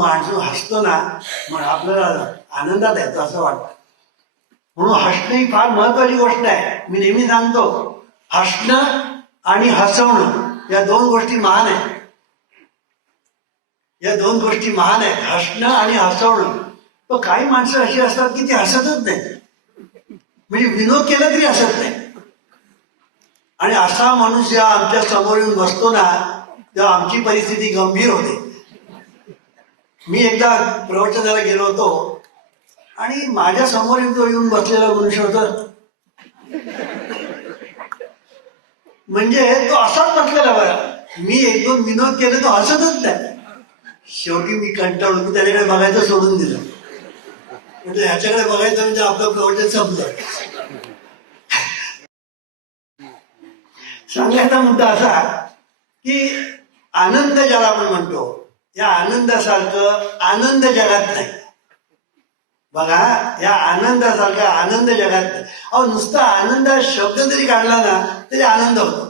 माणूस हसतो ना मग आपल्याला आनंदात येतो असं वाटतं. म्हणून हसणं ही फार महत्वाची गोष्ट आहे. मी नेहमी सांगतो, हसणं आणि हसवणं या दोन गोष्टी महान आहेत. या दोन गोष्टी महान आहेत, हसणं आणि हसवणं. पण काही माणसं अशी असतात की ती हसतच नाही, म्हणजे विनोद केला तरी हसत नाही. आणि असा माणूस जेव्हा आमच्या समोर येऊन बसतो ना तेव्हा आमची परिस्थिती गंभीर होते. मी एकदा प्रवचनाला गेलो होतो आणि माझ्या समोर येऊन बसलेला मनुष्य होता, म्हणजे तो असाच बसलेला बघा. मी एक दोन विनोद केले तो हसतच नाही. शेवटी मी कंटाळलो की त्याच्याकडे बघायचं सोडून दिलं. म्हणजे ह्याच्याकडे बघायचं म्हणजे आपलं प्रवचन संपलं. सांगायचा मुद्दा असा की आनंद ज्याला आपण म्हणतो, या आनंदासारखं आनंद जगात नाही. बघा, या आनंदासारखा आनंद जगात नाही. अहो, नुसता आनंद शब्द जरी काढला ना तरी आनंद होतो.